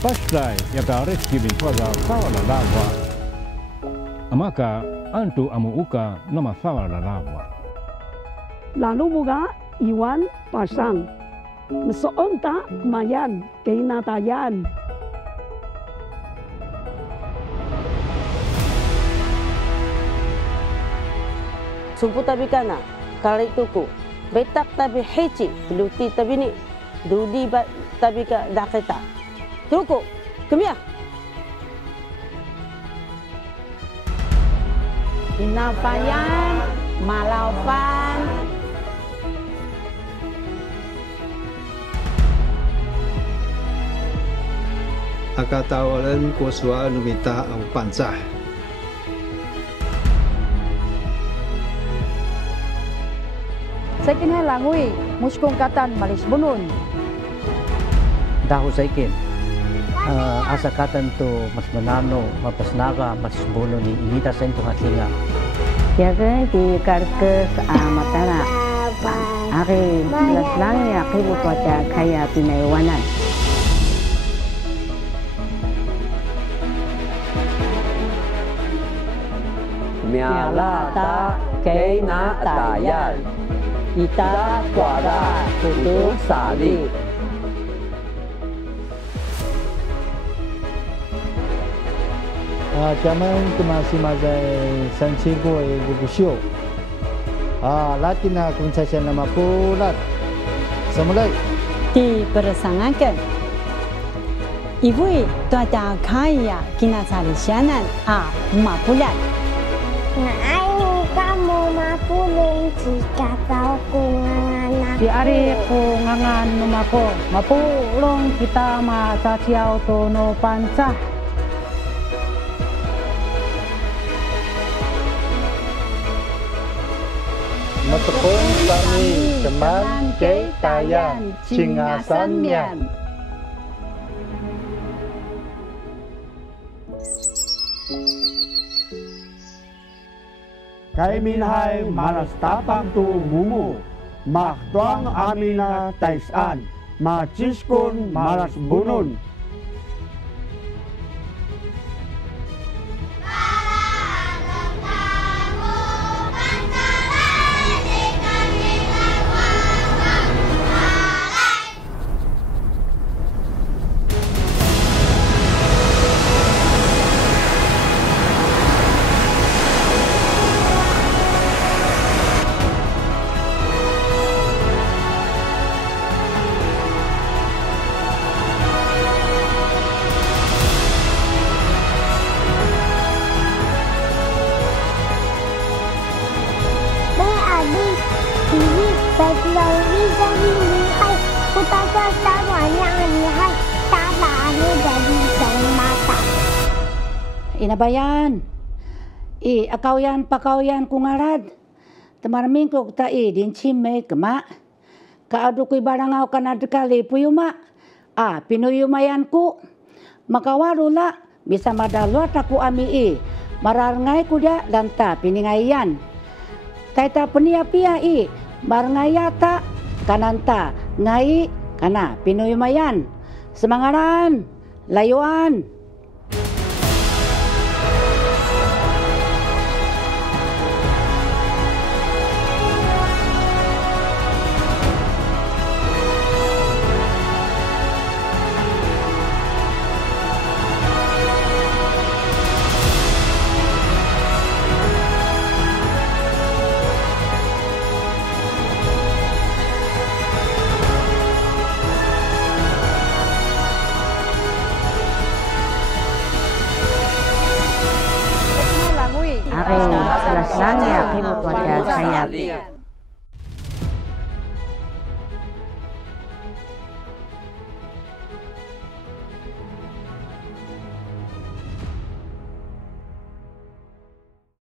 Pastai ya tarik gibin pada sawah lava. Amaka antu amu uka nama sawah lava. Lalu buka Iwan pasang. Mesoon ta mayan kainatayan. Sumpu tabi kana, kali tuku. Betak tabi heci, luti tabi ni. Dudi tabi ka daketa. Tuku, kemia. Inapayan, malaupan. Akatawalan kuswa numita ang pansah. Saikin hai langui, muskong katan malis bunun. Dahu saikin. Asa katan tu mas menano, mapasnaga, mas buno ni imita sen tu hasinga. Jaga di karkes matara. Ari laslang ya kibu tuaca kaya pinaiwanan. Mialata kainatayan. Ita kuara putus sali. Zaman masih mazai sanchigo gugusyo. Latina kumsasya nama pulat. Semulai. Dipersangakan. Ibu tuaca kaya kinasari sianan mapulat. Nai kamu mapulung jika kau kungangan. Di ari kungangan numako, mapulong kita masaciao to no pansah. Matepung kami teman kei tayan cingasan mian. Kay minhay malas tapang tu mumu, maktuang amina taisan, maciskun malas bunun. Inabayan, akaw yan pakaw yan kungarad. Tamarming ko ta din chime kema. Kaado ko'y barangaw kanadkali puyuma. Pinuyumayan ko. Makawarula, bisa madalwat ako ami mararangay ko dia lanta piningayan. Kaita peniapia marangayata kananta ngai kana pinuyumayan. Semangaran, layuan. Ari laslang ya kibu tuaca kaya